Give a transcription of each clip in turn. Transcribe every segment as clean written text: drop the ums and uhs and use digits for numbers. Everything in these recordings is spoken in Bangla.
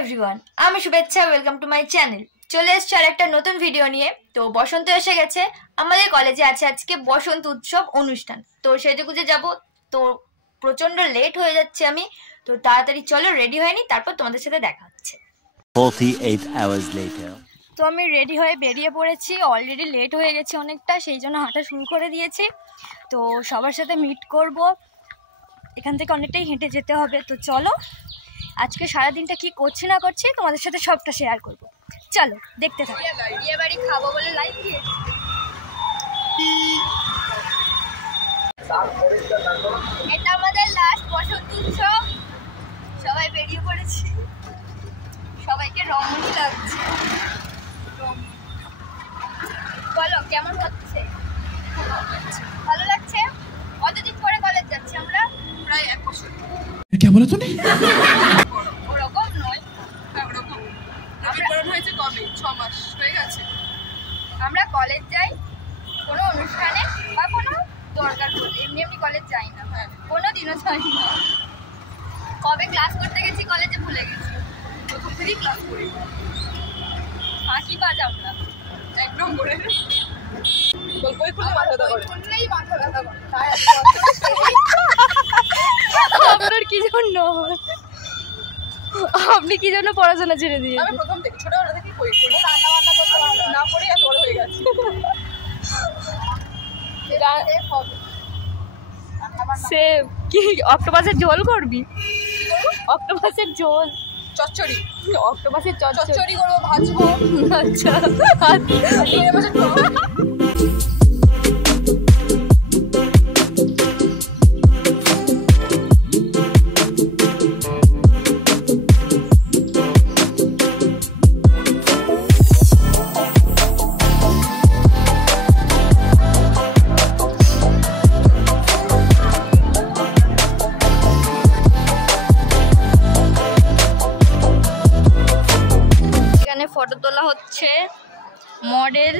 এভরিওয়ান, আমি শুভেচ্ছা। Welcome to my channel. চলে এসেছি আর একটা নতুন ভিডিও নিয়ে। তো বসন্ত এসে গেছে, আমাদের কলেজে আছে আজকে বসন্ত উৎসব অনুষ্ঠান। তো সেটুকুতে যাব, তো প্রচন্ড লেট হয়ে যাচ্ছে আমি, তো তাড়াতাড়ি চলো রেডি হয়ে নি, তারপর তোমাদের সাথে দেখা হচ্ছে। 48 hours later. তো আমি রেডি হয়ে বেরিয়ে পড়েছি। অলরেডি লেট হয়ে গেছে অনেকটা, সেই জন্য হাঁটা শুরু করে দিয়েছি। তো সবার সাথে মিট করব, এখান থেকে অনেকটাই হেঁটে যেতে হবে। তো চলো আজকে সারাদিনটা কি করছি না করছি তোমাদের সাথে সবটা শেয়ার করব। চলো দেখতে থাকো। বিয়ে বাড়ি খাবো বলে লাইভ দিয়েছি। এটা আমাদের লাস্ট বসন্ত উৎসব, সবাই বেরিয়ে পড়েছি, সবাইকে রমণী লাগছে। বলো কেমন হচ্ছে? ভালো লাগছে। কতদিন পরে কলেজ যাচ্ছি আমরা? প্রায় 1 বছর। क्या बोला तूने? ওরকম নয়, ওরকম নবীকরণ হয়েছে কবে? 6 মাস হয়ে গেছে। আমরা কলেজ যাই কোনো অনুষ্ঠানে বা কোনো দরকার পড়লে, এমনি এমনি কলেজ যাই না। হ্যাঁ, কোনো দিনও যাই না। কবে ক্লাস করতে গেছি কলেজে ভুলে গেছি। প্রথম থেকেই ক্লাস করি, ফাঁকি বাজ আমরা একদম করে বই খুলে মাথা ব্যথা করে, খুললেই মাথা ব্যথা করে। আপনার কি জন্য, আপনি কি জন্য পড়াশোনা ছেড়ে দিয়ে? আমি প্রথম থেকে ছোটবেলা থেকেই করি, রান্না বান্না করতে না পড়ে এত বড় হয়ে গেছি। সে কি অক্টোপাসের ঝোল করবি? অক্টোপাসের ঝোল, চচ্চড়ি, অক্টোপাসের চচ্চড়ি করবো, ভাজবো। আচ্ছা ফটো তোলা হচ্ছে, মডেল,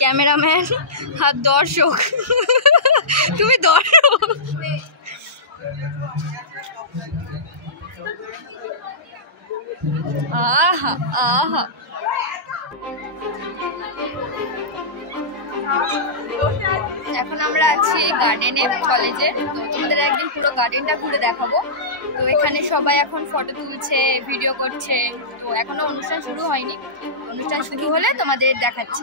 ক্যামেরাম্যান আর দর্শক। তুমি দর্শক? আহা আহা, এখন আমরা আছি গার্ডেনে কলেজে। তো তোমাদের একদিন পুরো গার্ডেনটা ঘুরে দেখাবো। তো এখানে সবাই এখন ফটো তুলছে, ভিডিও করছে। তো এখনো অনুষ্ঠান শুরু হয়নি, অনুষ্ঠান শুরু হলে তোমাদের দেখাচ্ছি।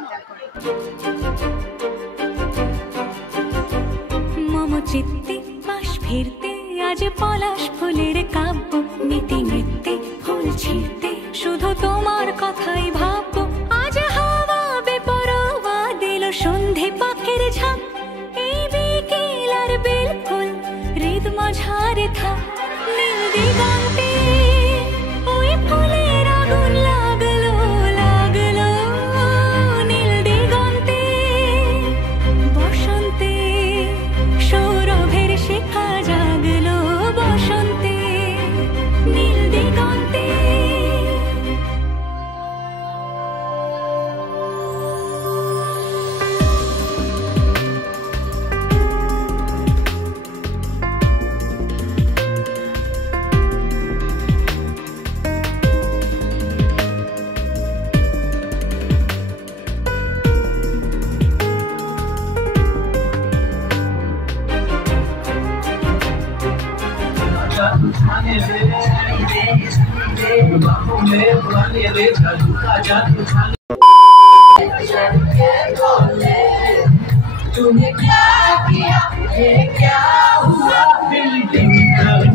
মম চিত্তে বাস ফিরতে আজ পলাশ ফুলের কাব্য, নীতি নৃত্যে ফুল ছিঁড়তে শুধু তোমার কথাই ভাববো। আজ হাওয়া বেপরোয়া দিল সন্ধে পাখির ঝাঁক, এই বিকেল আর বেল ফুল হৃদ মাঝারে থাক। নীল দিগন্তে ওই ফুলের আগুন লাগলো লাগলো, নীল দিগন্তে বসন্তে সৌরভের শিখা জাগলো, বসন্তে নীল দিগন্তে। तूने क्या किया, ये क्या हुआ, बिल्डिंग जादू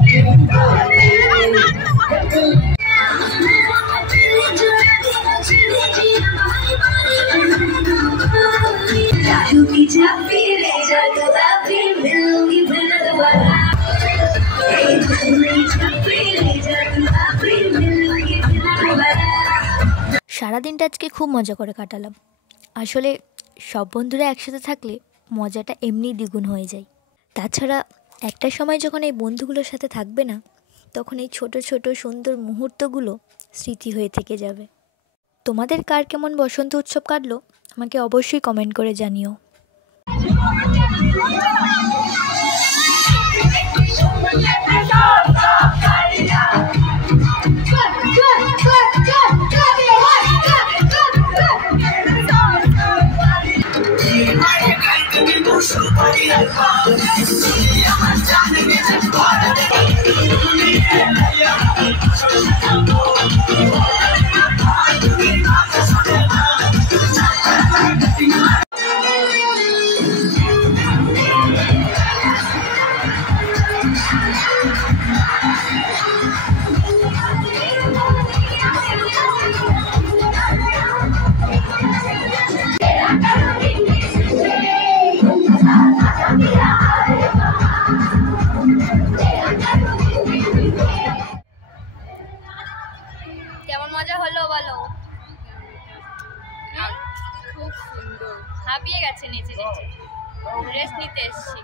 की चाबी ले जा, तो अभी मिलूंगी फिर दोबारा। সারাদিনটা আজকে খুব মজা করে কাটালাম। আসলে সব বন্ধুরা একসাথে থাকলে মজাটা এমনি দ্বিগুণ হয়ে যায়। তাছাড়া একটা সময় যখন এই বন্ধুগুলোর সাথে থাকবে না, তখন এই ছোট ছোট সুন্দর মুহূর্তগুলো স্মৃতি হয়ে থেকে যাবে। তোমাদের কার কেমন বসন্ত উৎসব কাটলো আমাকে অবশ্যই কমেন্ট করে জানিও। Good. কেমন মজা হলো বলো? খুব সুন্দর। হাঁপিয়ে গেছে নিচে নিচে, রেস্ট নিতে এসছি।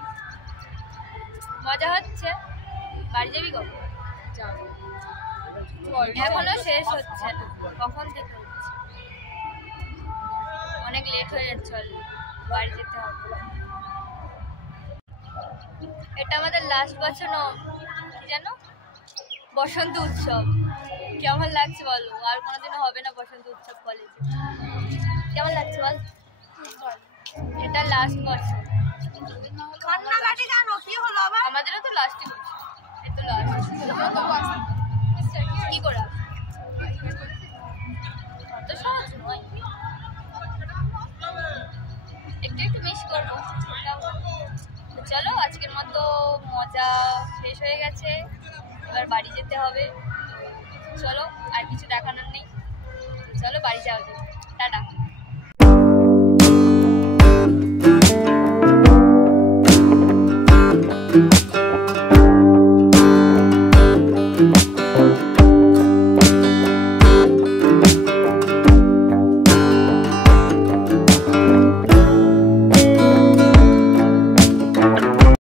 মজা হচ্ছে। বাড়ি যাবি কখন? যাবো। এখনো শেষ হচ্ছে না, কখন থেকে হচ্ছে? অনেক লেট হয়ে যাচ্ছে, বাড়ি যেতে হবে। এটা আমাদের লাস্ট বছর কি জানো, বসন্ত উৎসব। কেমন লাগছে বলো? আর কোনোদিনও হবে না বসন্ত উৎসব কলেজে। কেমন লাগছে বল? এটা লাস্ট বছর। আমাদেরও তো লাস্টই বছর, এই তো লাস্ট। কি করে অত সহজ নয়, একটু একটু মিস করবো। তো চলো, আজকের মতো মজা শেষ হয়ে গেছে, এবার বাড়ি যেতে হবে। চলো, আর কিছু দেখানোর নেই, চলো বাড়ি যাওয়া যাবে। টাটা।